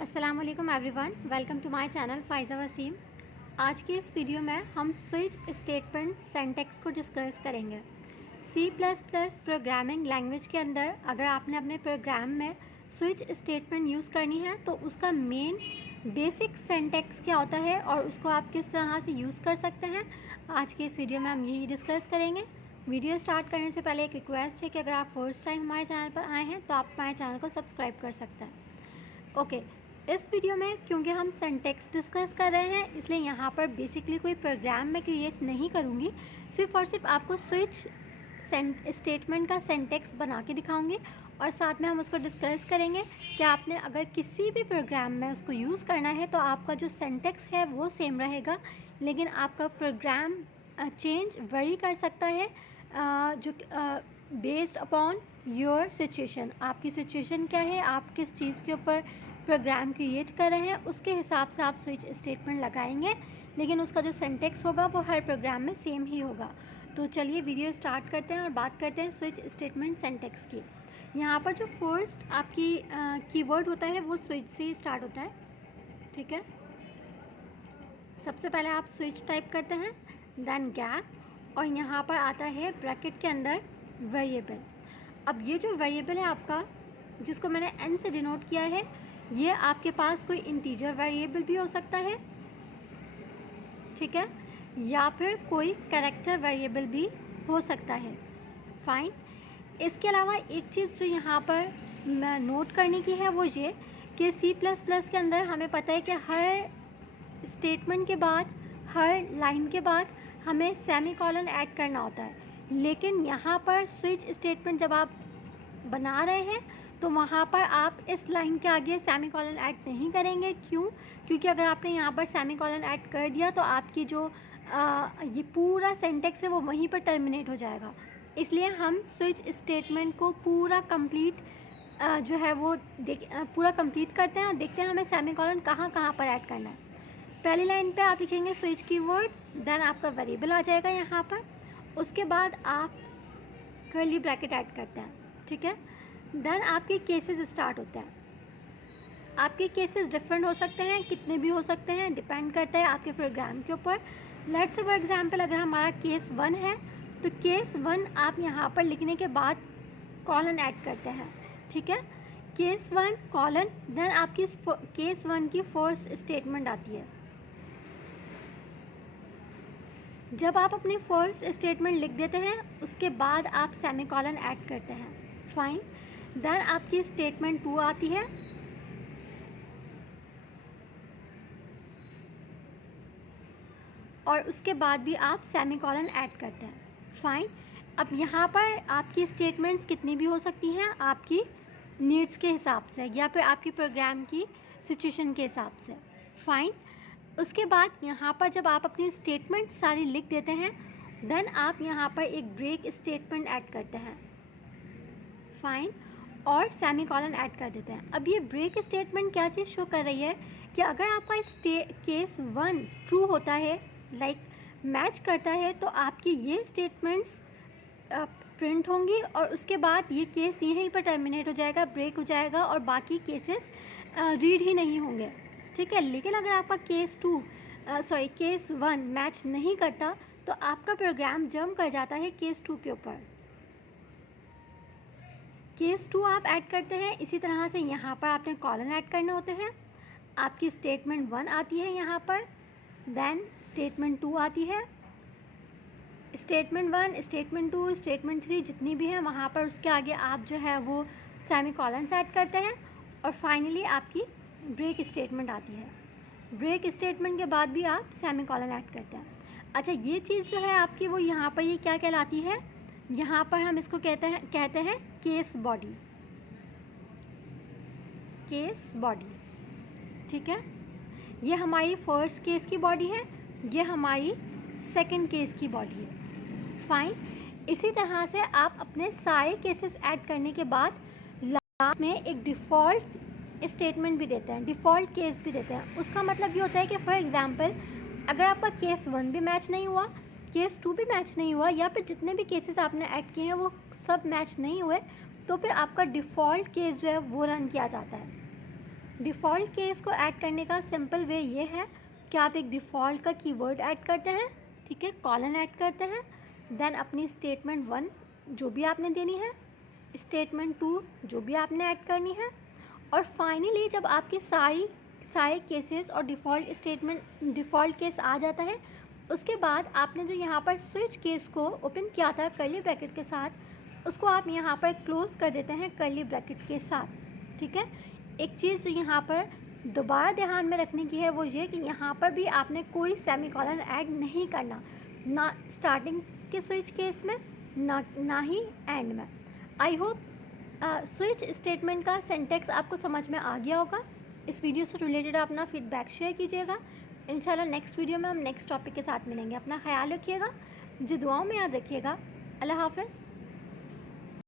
अस्सलाम वालेकुम everyone, welcome to my channel Faiza Waseem. आज की इस वीडियो में हम स्विच स्टेटमेंट सिंटैक्स को डिस्कस करेंगे। C++ प्रोग्रामिंग लैंग्वेज के अंदर अगर आपने अपने प्रोग्राम में स्विच स्टेटमेंट यूज़ करनी है तो उसका मेन बेसिक सिंटैक्स क्या होता है और उसको आप किस तरह से यूज़ कर सकते हैं, आज की इस वीडियो में हम यही डिस्कस करेंगे। वीडियो स्टार्ट करने से पहले एक रिक्वेस्ट है कि अगर आप फर्स्ट टाइम हमारे चैनल पर आए हैं तो आप हमारे चैनल को सब्सक्राइब कर सकते हैं। ओके, इस वीडियो में क्योंकि हम सिंटैक्स डिस्कस कर रहे हैं इसलिए यहाँ पर बेसिकली कोई प्रोग्राम मैं क्रिएट नहीं करूँगी, सिर्फ और सिर्फ आपको स्विच स्टेटमेंट का सिंटैक्स बना के दिखाऊंगी और साथ में हम उसको डिस्कस करेंगे कि आपने अगर किसी भी प्रोग्राम में उसको यूज़ करना है तो आपका जो सिंटैक्स है वो सेम रहेगा, लेकिन आपका प्रोग्राम चेंज वरी कर सकता है जो बेस्ड अपॉन योर सिचुएशन। आपकी सिचुएशन क्या है, आप किस चीज़ के ऊपर प्रोग्राम क्रिएट कर रहे हैं, उसके हिसाब से आप स्विच स्टेटमेंट लगाएंगे, लेकिन उसका जो सिंटैक्स होगा वो हर प्रोग्राम में सेम ही होगा। तो चलिए वीडियो स्टार्ट करते हैं और बात करते हैं स्विच स्टेटमेंट सिंटैक्स की। यहाँ पर जो फर्स्ट आपकी कीवर्ड होता है वो स्विच से ही स्टार्ट होता है, ठीक है। सबसे पहले आप स्विच टाइप करते हैं, देन गैप, और यहाँ पर आता है ब्रैकेट के अंदर वेरिएबल। अब ये जो वेरिएबल है आपका, जिसको मैंने n से डिनोट किया है, ये आपके पास कोई इंटीजर वेरिएबल भी हो सकता है, ठीक है, या फिर कोई कैरेक्टर वेरिएबल भी हो सकता है। फाइन। इसके अलावा एक चीज़ जो यहाँ पर नोट करने की है वो ये कि C++ के अंदर हमें पता है कि हर स्टेटमेंट के बाद, हर लाइन के बाद हमें सेमीकोलन ऐड करना होता है, लेकिन यहाँ पर स्विच स्टेटमेंट जब आप बना रहे हैं तो वहाँ पर आप इस लाइन के आगे सेमीकोलन ऐड नहीं करेंगे। क्यों? क्योंकि अगर आपने यहाँ पर सेमीकोलन ऐड कर दिया तो आपकी जो ये पूरा सिंटैक्स है वो वहीं पर टर्मिनेट हो जाएगा। इसलिए हम स्विच स्टेटमेंट को पूरा कंप्लीट जो है वो पूरा कंप्लीट करते हैं और देखते हैं हमें सेमीकोलन कहाँ कहाँ पर ऐड करना है। पहली लाइन पे आप लिखेंगे स्विच कीवर्ड, देन आपका वेरिएबल आ जाएगा यहाँ पर, उसके बाद आप कर्ली ब्रैकेट ऐड करते हैं, ठीक है। देन आपके केसेस स्टार्ट होते हैं। आपके केसेस डिफरेंट हो सकते हैं, कितने भी हो सकते हैं, डिपेंड करता है आपके प्रोग्राम के ऊपर। लेट्स से फॉर एग्जांपल अगर हमारा केस 1 है तो केस 1 आप यहाँ पर लिखने के बाद कॉलन ऐड करते हैं, ठीक है। केस 1 कॉलन, देन आपकी केस 1 की फर्स्ट स्टेटमेंट आती है। जब आप अपनी फर्स्ट स्टेटमेंट लिख देते हैं उसके बाद आप सेमीकोलन ऐड करते हैं। फाइन। देन आपकी स्टेटमेंट 2 आती है, और उसके बाद भी आप सेमीकोलन ऐड करते हैं। फाइन। अब यहाँ पर आपकी स्टेटमेंट्स कितनी भी हो सकती हैं आपकी नीड्स के हिसाब से या फिर आपकी प्रोग्राम की सिचुएशन के हिसाब से। फाइन। उसके बाद यहाँ पर जब आप अपनी स्टेटमेंट सारी लिख देते हैं देन आप यहाँ पर एक ब्रेक स्टेटमेंट ऐड करते हैं। फाइन। और सेमीकोलन ऐड कर देते हैं। अब ये ब्रेक स्टेटमेंट क्या चीज़ शो कर रही है कि अगर आपका केस 1 ट्रू होता है, लाइक मैच करता है, तो आपकी ये स्टेटमेंट्स प्रिंट होंगी और उसके बाद ये केस यहीं पर टर्मिनेट हो जाएगा, ब्रेक हो जाएगा और बाकी केसेस रीड ही नहीं होंगे, ठीक है। लेकिन अगर आपका केस 1 मैच नहीं करता तो आपका प्रोग्राम जंप कर जाता है केस 2 के ऊपर। केस 2 आप ऐड करते हैं, इसी तरह से यहाँ पर आपने कॉलन ऐड करने होते हैं। आपकी स्टेटमेंट 1 आती है यहाँ पर, देन स्टेटमेंट 2 आती है, स्टेटमेंट 1, स्टेटमेंट 2, स्टेटमेंट 3 जितनी भी है वहाँ पर उसके आगे आप जो है वो सेमीकोलन ऐड करते हैं और फाइनली आपकी ब्रेक स्टेटमेंट आती है। ब्रेक स्टेटमेंट के बाद भी आप सेमीकोलन ऐड करते हैं। अच्छा, ये चीज़ जो है आपकी वो यहाँ पर ये क्या कहलाती है, यहाँ पर हम इसको कहते हैं केस बॉडी। केस बॉडी, ठीक है। ये हमारी फर्स्ट केस की बॉडी है, ये हमारी सेकंड केस की बॉडी है। फाइन। इसी तरह से आप अपने सारे केसेस ऐड करने के बाद लास्ट में एक डिफ़ॉल्ट स्टेटमेंट भी देते हैं, डिफ़ॉल्ट केस भी देते हैं। उसका मतलब ये होता है कि फॉर एग्जांपल अगर आपका केस 1 भी मैच नहीं हुआ, केस 2 भी मैच नहीं हुआ, या फिर जितने भी केसेस आपने ऐड किए हैं वो सब मैच नहीं हुए, तो फिर आपका डिफ़ॉल्ट केस जो है वो रन किया जाता है। डिफ़ॉल्ट केस को ऐड करने का सिंपल वे ये है कि आप एक डिफ़ॉल्ट का कीवर्ड ऐड करते हैं, ठीक है, कॉलन ऐड करते हैं, देन अपनी स्टेटमेंट 1 जो भी आपने देनी है, स्टेटमेंट 2 जो भी आपने ऐड करनी है, और फाइनली जब आपके सारे केसेस और डिफ़ॉल्ट केस आ जाता है, उसके बाद आपने जो यहाँ पर स्विच केस को ओपन किया था कर्ली ब्रैकेट के साथ, उसको आप यहाँ पर क्लोज़ कर देते हैं कर्ली ब्रैकेट के साथ, ठीक है। एक चीज़ जो यहाँ पर दोबारा ध्यान में रखने की है वो ये कि यहाँ पर भी आपने कोई सेमीकोलन ऐड नहीं करना, ना स्टार्टिंग के स्विच केस में, ना ही एंड में। आई होप स्विच स्टेटमेंट का सिंटैक्स आपको समझ में आ गया होगा। इस वीडियो से रिलेटेड अपना फीडबैक शेयर कीजिएगा। इंशाल्लाह नेक्स्ट वीडियो में हम नेक्स्ट टॉपिक के साथ मिलेंगे। अपना ख्याल रखिएगा, जो दुआओं में याद रखिएगा। अल्लाह हाफ़िज़।